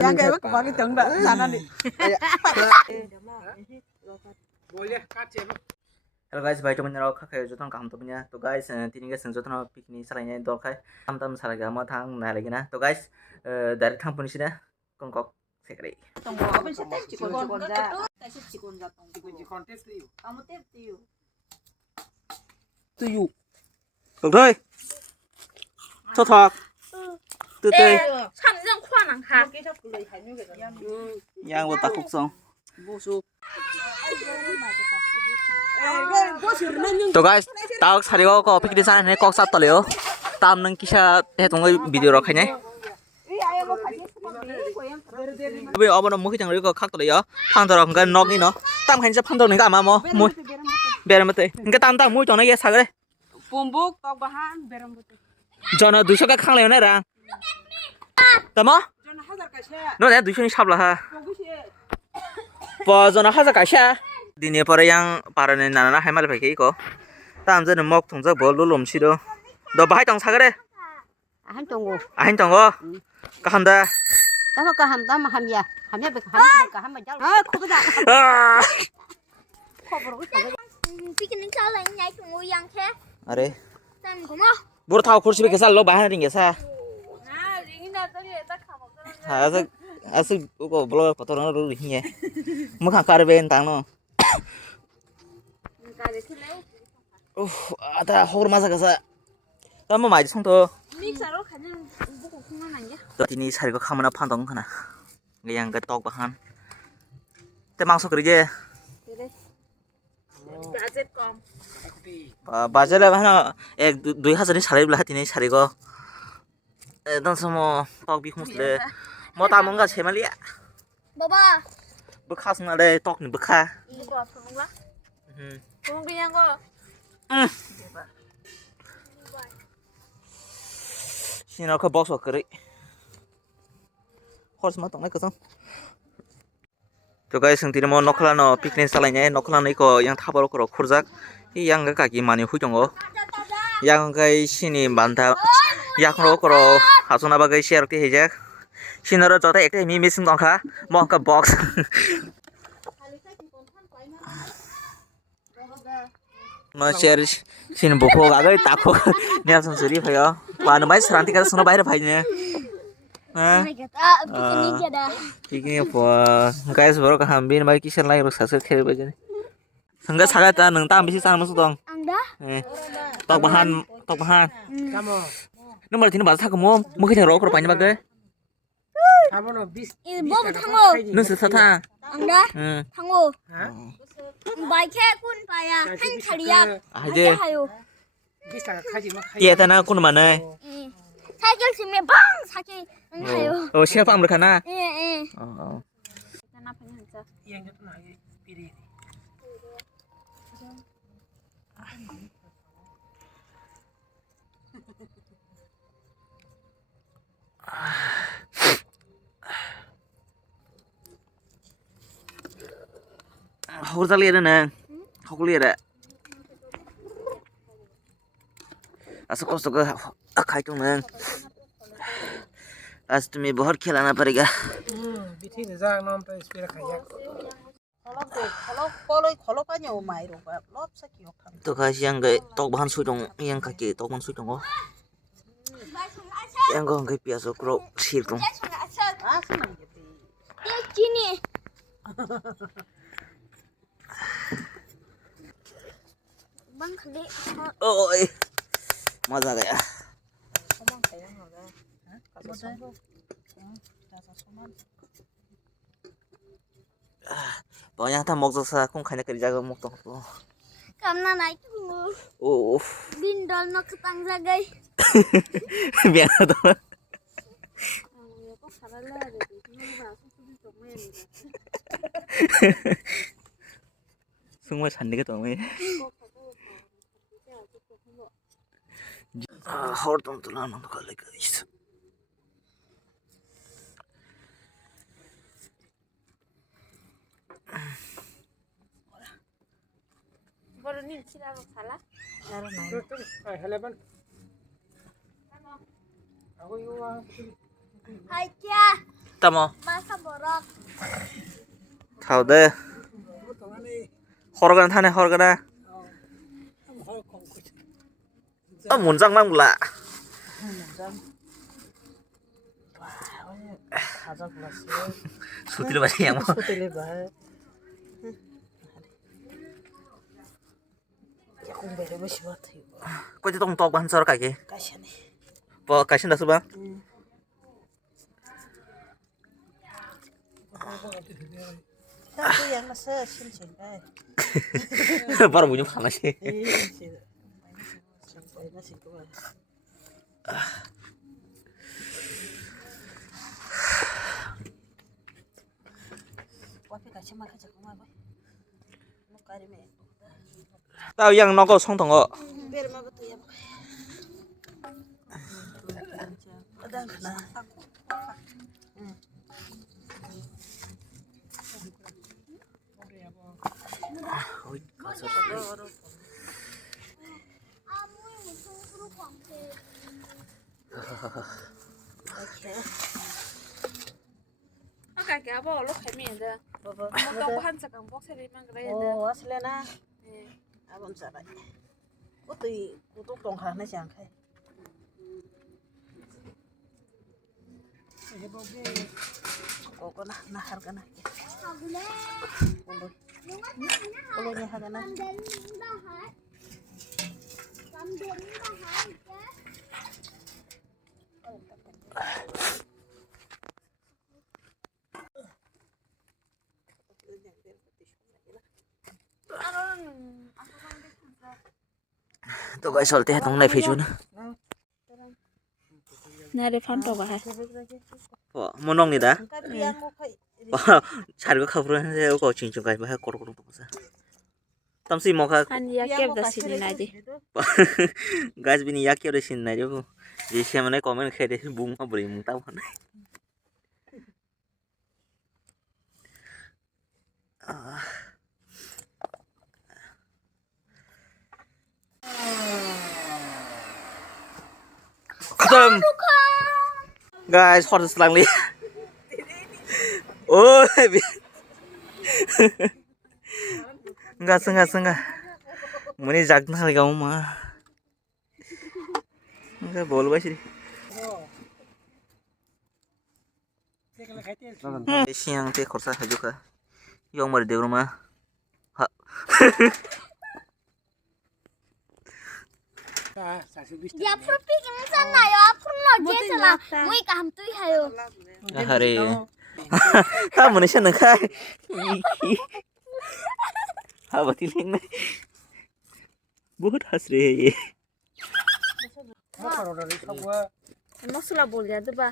Yang kayak gue kemarin tengdak sana nih. Hello guys, baik teman nyerok kakek jodoh kamu tuh punya. Tuh guys, tini guys jodoh piknik salahnya dorkai. Tam salah gama thang nah lagi na. Tuh guys, dari thang pun sih dah. Kongkok sekali. Tunggu apa sih teh cikon za. Teh cikon za tunggu. Cikon teh tuh. Kamu teh tuh. Tuh. Được thôi. Cho thọc. Từ từ. 참전 코안 가. Yang vừa tắt cục xong. Tuh guys, tao 사리고 거 피크닉 사는 꼭 쌌더래요. 다음은 기사 해동 비디오로 하냐? 왜 어머나 뭐 그냥 이거 각도래요? 판도로 그거 녹이 너. 땀 한자 판도는 거 아마 뭐 베람 못해. 그러니까 땀 물 전에 사 그래. Bumbuk tau bahan beram betul. 전화 두셔가 캉래요 내랑. 담아? Jangan hazar kasih. 너 내가 두셔니 샵라 하. Tunggu sih. 뭐 전화 하자 가샤. 디네 버려 양 바라는 나나 할 말을 밝게 이거. 다음 전에 먹 동작 뭘로 롬시도. 너 바이 동사 그래? 한 동고. 한 동거. 간다. Tao có hầm tao mà hầm gì? Hầm nhất hầm cả hầm mà cháu. Kokoda. Kokborok. 피크닉 살라 냐이 그 양캐. 아래. 난 고모. 뭐 타고 kursi ke sal lo bahan ring sa. 아, 링이나 저기 딱 가면 Asa ko blog foto nó ru ring. Mo khang kar ben tang no. ada hor masa kasa. Tamo mai song to. 믹서로 가는 보고 공간 아니야? Tini sari ko khamana phandong khana. Yang ka tok bahan. Te mangso kri je. 낮에 껌. বাজারে ভালো 1-2,000이 사리블 하티니 사리고 에던서 뭐 떡비 콩슬레 뭐다 뭔가 제말이야 봐봐. 버카스나래 떡니 버카 이거 앞으로 뭔가? 그럼 그냥 거. 신어 그 박스 그래 horse matang naik kesang tuh guys yang tidak mau noklano piknik salahnya noklano iko yang tabaro koro kurjak yang ga kaki mani hujongo yang kai sini manta yang ro koro hasuna bagai share ti hejak sinoro jota ekte mi missing dongkha mongka box no share sin boko agai tako nya sensori phayo panu mai sranti ka suno bahira phainya 피크닉이다. piknik po guys baru kahambin mai kisah lai ro sasir khere bajane sangga sagata nang tam bisi sang musu dong 안다? tok bahan Kamu. nomor tini bahasa kamu mau kena rokok rupanya bagai Kamu no bis. 이 몸 탕어. nusa sata 안다? 탕어. 바이케 군 바야 한 차리야. aja 하요. Bis tak kaji mak. iya tanah kun mana 사격 심에 빵 사격 하요. oh siapa yang berkana 예. oh 나 그냥 진짜. Yang itu nah pilih. hor tali ada neng hok lihat ada asal kos tuh kai tuh neng आज तुम्हें बहुत खिलाना पड़ेगा Biti ni zang nom ta ispira kayak. Kalau banyak umai roba, lop sakit kan. तो guys yang gak tok bahan sudong yang kaki tok bahan sudong oh yang gak biasa kro sir dong Ah, senang gitu. 찐이. bang kali. oh masa kayak Somang kayak nggak? Kasih somang. Kasih somang. pokoknya kita mau selesai aku kayaknya kerja mau tuh Karena naik oh bindol no ketang jagai. biar tuh semua sandi gitu nih horton tuh nang tuh kali guys baru nih sila salah. Betul. Heleban. Aku juga. Hai kia. tamo Thansa-khe. thảo đây horgana thane horgana 문장 만 몰라 소리를 마시 양 có chứ tông to ban sao cả kì vợ cái xin là số ba 바로 문좀 하나씩 tao yang nó có song thằng ngọ Cái cá bò lúc khai miệng rồi. Một tông có Thansa càng bóc xe đi mang cái đây rồi. 오, 아슬레나. 아범 살아. 꽃도 꽃도 동하나 장khai. 이게 뭐게? 거거나 나 하거나. 올로니 하거나. tụi cái sợi tê thằng này phải chôn Nè để phán đồ vào hay. muốn nong gì đã 잘 이거 커버를 해서 거 진짜까지 뭐 할 거로 그런 거 보자 tamsi moka Anh ya kẹp ra xin này đi. guys bini yak kêu xin này chứ gì xem này comment khe để bung không b리 mung tao này 그다음 guys horse slang li ôi enggak enggak muni jagna hal gaung ma enggak bol basi siang te khorsa hajuka yong mar deur ma ha Ya 앞으로 삐기는잖아요. 앞으로 나게잖아. 뭐이 감투이하요. hari ha muni shen khai ha bati ling này बहुत हंस रहे हैं ये Mosla bol ya deh ba.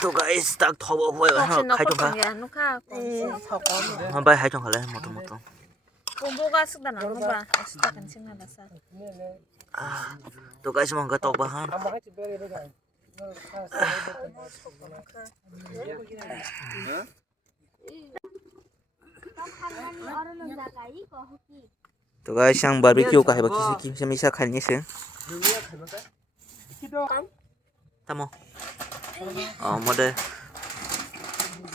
तो गाइस तक थोबो होय खाइ जंखा Ya nu ka. हम बाय हाइ जंखा ले मत मत Kumbuka sudah nang ba. Sudah kencing na basa. तो गाइस मंगा तो बाहन तो guys sang barbecue ka heba kisi kim misa khani se tamo mode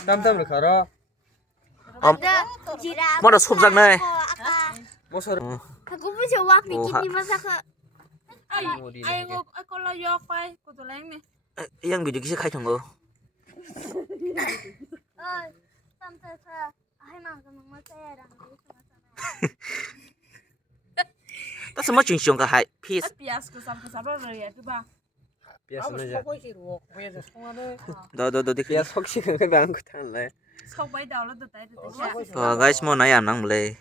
땀땀을 갈아. mode sobjak nai 모서를. Aku bisa wak bikin di masak. Ai ngô ai con lo yok pai, cô tôi lấy nè. yang gitu kisi khai thongo Thansa-khe. Ai mang cái măng masaya đang đi ta semua chung ka hai peace Bias kesam rồi ya deh ba. 비아스는 소고기로 위에서 송아를. do dik 비아 속시는 그 방구 탈래. Không bay đầu nó từ tay từ to guys mo nai am nang le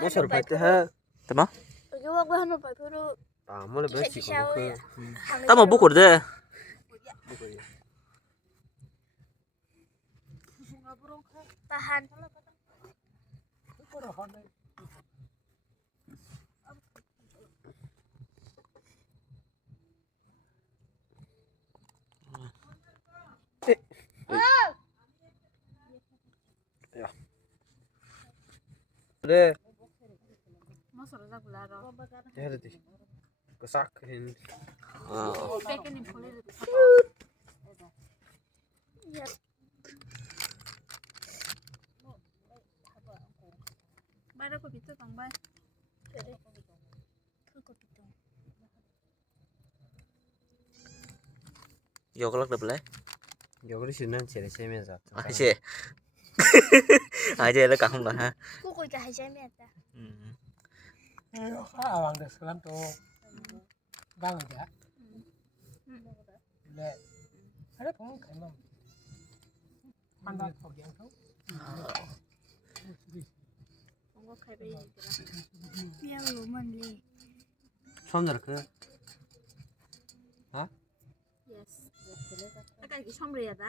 모서를 밟게 해. tamo Aku wak bahan apa dulu. 아, 몰래 몇 시고 그. tamo bukur de Tahan. 그래. Masuk dah gula dah. 해야 돼. sak hin 빼기는 벌레를 말하고 밑에 당발. Vô có lắc được lấy. yo cái xin nên chỉ xem men giặt Ai chê. Ai chê nó cả không là ha. 꼬꼬이가 하자면다. Abang dah sekarang tu bang aja. Le, ada pun kan mam. Pandai pergi tu. 뭔가 갈비니까. 그냥 로만리. 처음 들었그 예스. 아까 이게 샴브리야다.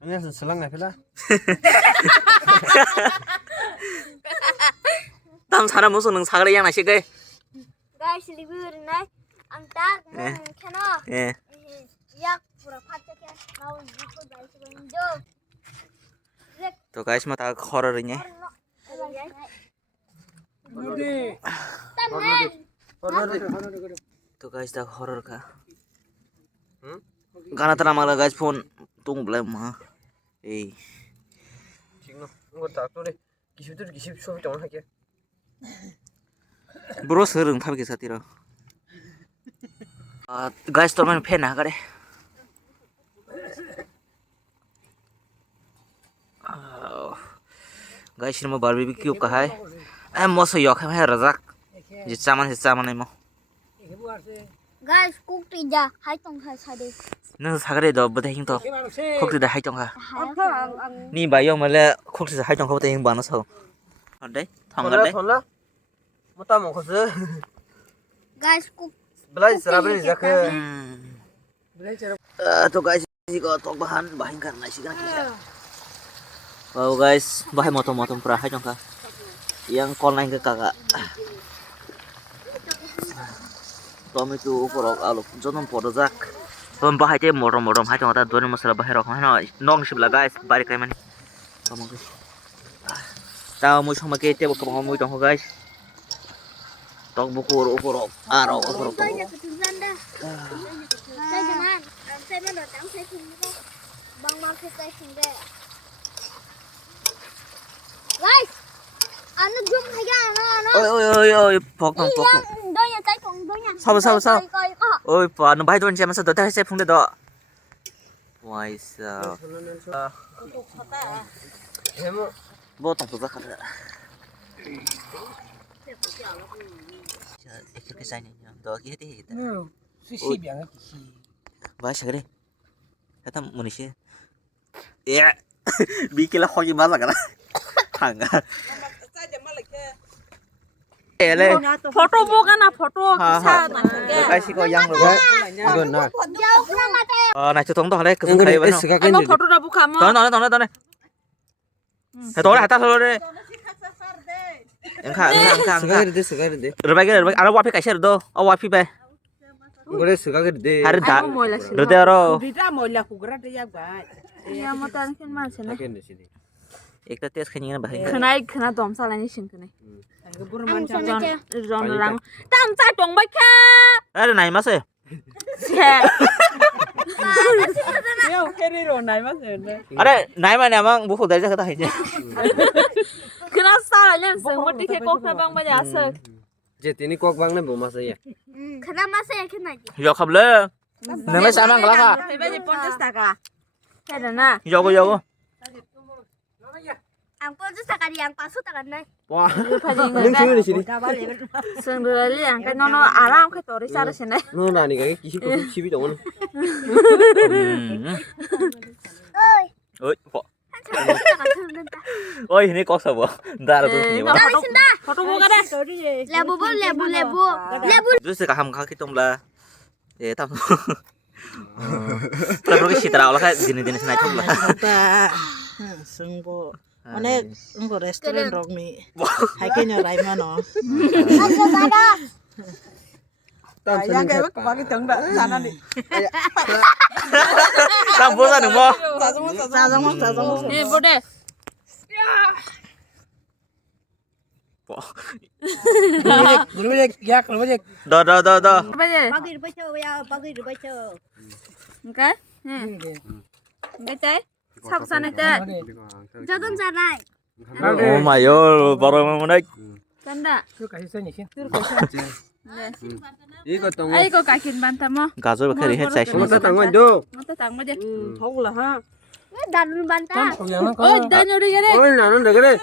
안녕하세요 슬랑 나필라 Tam 사람 무슨 능 사그래 양나 시게. Guys, 리뷰를 내. 안딱 캐나. 예. 약 불어 파트게 나오 이거 날씨가 인도. 또 guys mà ta horror nhé. तो guys ta horror ka. Gana tara mala guys phone tung bla ma. Ei. 지금 이거 딱 또래 기십들 기십 수업 좀 할게 Bro sereng thabi ke satira. Guys to man pen ha kare. Guys ini mau barbecue ka hai. Mo so yok hai razak. Je chaman ai mo. Guys, 꼭지자 활동할 사대. Nang sagare do bada hing to. Khokti da hai chong ha. Ni ba yo male khokti da hai chong khobta hing ba na so. Ở đấy, thằng ở đấy. ton라 못 따면 거스 Guys, 꼭 블라이 스라브리 자크 तो guys 이거 또 bahan karena sih kan. Wow guys, bahan motom-motom pura hai chong ka. Yang online ke kakak. Tomato porok alu jonom porojak. Tom bahai te morom hai chong ta doni masala bahai rok ha nong sibla guys bari kai mani. Tomong guys. Tao mua xong mà kia tiêu một mua trong guys. Tao mua cua porok, aro porok. saya keturunan dah. Saya jangan. Saya mana datang saya sini dah. Bang market saya sini dah. Guys, anu jom saja anu. Ôi phok. Đôi nhà trái còn đôi nhà. Sao? Coi có. Ôi bà nó bay tuần xem mà sao tới xem không được đó. Why sao? 해모 뭐 tổng ra khát. Cái sai này đó kia thế. Sisi biang lagi si. Vài sao đấy. Cái thằng muốn gì? Yeah. Bị cái là hoa gì mà là cái thằng à. Lên. 포토 보거나 포토 기사 나게. Cái gì có yang rồi đấy. 이건 나 Jauh kena mata. Này tôi đó đấy, cứ thấy vậy S가 아이고 깼는데 포토라 부카모. đó này. Đó này ta thôi đấy. Em khang. 스가 그랬대 Rồi bay cái anh wapi cái xe rồi, wapi bay. 그래 스가 그랬대 Hari dah. 아이고 몰라 싫어. Rồi đó. Bida mau lah kugerak dia buat. 야 뭐다 큰 말이네. 하겠네 시디 Ek ta test khenye na bahai. 그나 덤살라니 신그네. Keburu Anu macam sana je. 런랑 땀짜 동백해. Ada nai mas eh. Ya, keriro naik masih. Ada nai mana emang buku dari kata aja. 그나 살아년 생물띠게 꼭나방 맞았어. 이제 되니 꼭 박는 뭐 마서야 Kena masa ya kena je. Yo khable. Nang sama ngalaka. 베베지 본데스다가. 해라나. Yo. Ang pun tu sekali yang pasu tak kena. 와 파진 능 생일이 시디 생들이 안가 너너 아람 그 또리 사르시네. 너는 아니가 기십 거 집이 동원 Ôi, Tak kena. ôi ini kok sabo. Ntar tuh ni 나 mah. 포토 보고 가래. Lebu. Terus sekarang kami kita mula. Ya tam. Terus kita citra olah kayak jenis-jenis naik coba. Sungguh. Mana sungguh restoran rong mi. Hakenya rai mana. Yang kayak bagi tengdak sana ni. Rambutan dong mo. Sazong. 네, 뭐래? 약 그러지. 더. 빨리. 바퀴를 받쳐, 바퀴를 받쳐. 그러니까. 응. 그때 사부산에 때. 자동차라. 오 마이 갓. 바로 간다. 그까지 써니 신. 네. 이거 똥. 아이고 가긴 많다 뭐. 가져 버리 해 자신. 이거 당근 줘. 못다 당마 돼. 더울라 하. 나는 반다. 그냥 다녀리 그래. 오늘 나는 왜 그래?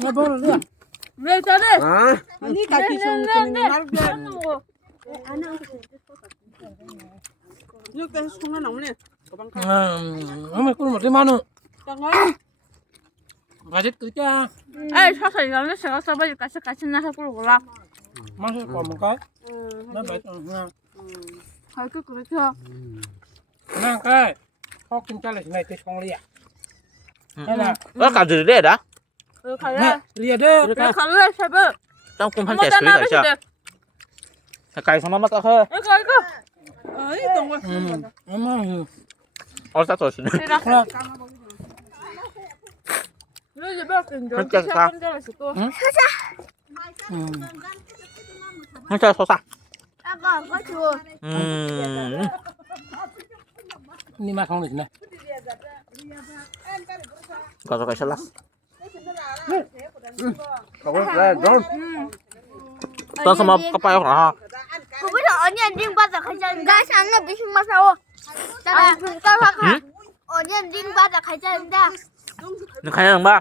나 보는 왜 저래? 아, 아니 가기 좀 그는 날 이렇게 손에 나오네. 엄마 꿀 먹지 마는. 가지 뜨자. 아이 서서 이거는 제가 써버릴까 같이 나서 꿀고라. 맛을 먹을까? 나 맛. 아이고 그렇죠. 그냥 가. 꼭 괜찮아. 나 이제 송리야. 해라. 가져 돼다. 갈래. 리아들. 왜 갈래 셰프? 땀 꿈한 때 소리 가자. 가이 sama mak ha. 이거. 아이 동거. 엄마. 어서 소신. 해라. 그래. 왜 이제 몇 개인데? 진짜 싸. 한자 소사. 아빠 그거 줘. 니 맛 송리 네. 가져 가실라. 가고 그래. 너 또 sama kapayo ha. 거기서 언니한 링 받아 가자. 나 상나 무슨 말 사오. 나 진짜 사가. 언니한 링 받아 가자는다. Nó khai không ba?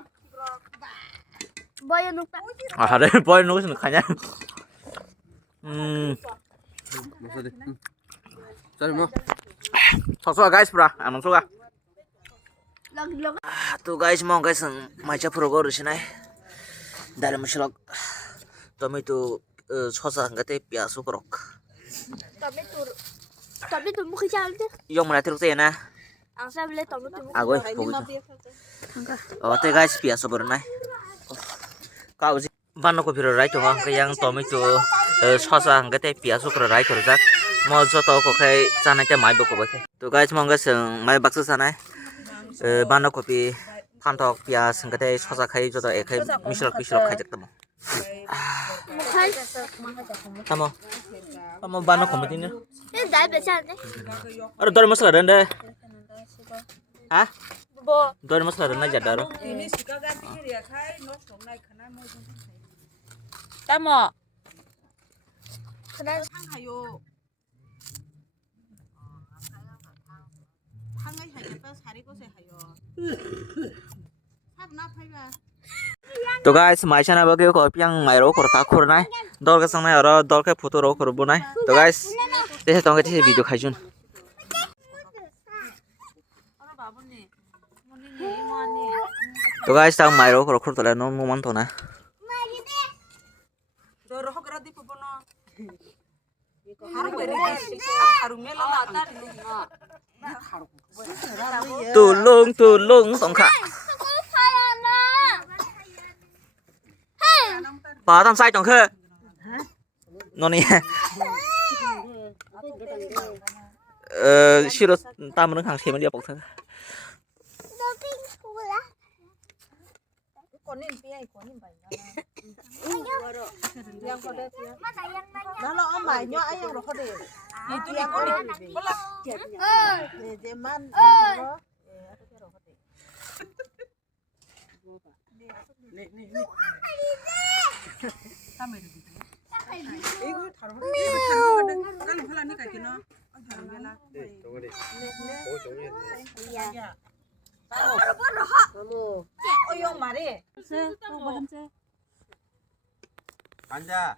뭐야 누가? À đấy, bơi nó nó khai nhá. 먹어 돼. 잘 먹어. 속소가 guys bra, 안 속소가. 럭럭. 또 guys mau guys 마이차 프로고 그러시나요? 다른 무실럭. 토마토 소스 한 가지 비아수 그럭. Tomato mua khi sao chứ? Yung mana terus ya na? Ăn sao lấy tomato mua? Aku 보고. 어때 guys 비아수 그러나요? Kau sih ban ko phiro rai chonga kayang tomato sosa ang kate piasu kro rai kro jak mo jo to ko khai chana cha mai bok ko ba to guys mong ga sing mai baksa sanai ban ko pi phantok pias ang kate sosa khai jo to e khai misrok khai jak tamo tamo ban ko mati ni Thế đại bị sao thế? are dor masala rende ha 뭐 dor masala rende jadaro 따모 그날 상하요. 상하이 하겠다 살이 고세 하요. 사브나 파이가. to guys mai chana ba ke ko piang mai ro ko ta khur nai dor ka sang nai aro dor ka photo ro ko bu nai to guys te tong ka te video khai jun to guys tang mai ro ko khur to la no mo man to na 너를 허그라 디포 보노. 하루 베리 하루 멜라 tulung tong kha ba tam sai tong khe no ni 싫어 땀은 항상 세면 dia bọc thơ Konin piai konin bai na. Yang kode piai. Nah lo om bai nyo ayang ro kode. Itu yang kode. Bola. Jeman ro. Ro kode. Sampai di. Iku taruh. Kan bola ni kayak gini. Taruh bela. tunggu deh. Oh, tunggu ya. Iya. Kamu. Oh, yang mari. 앉아.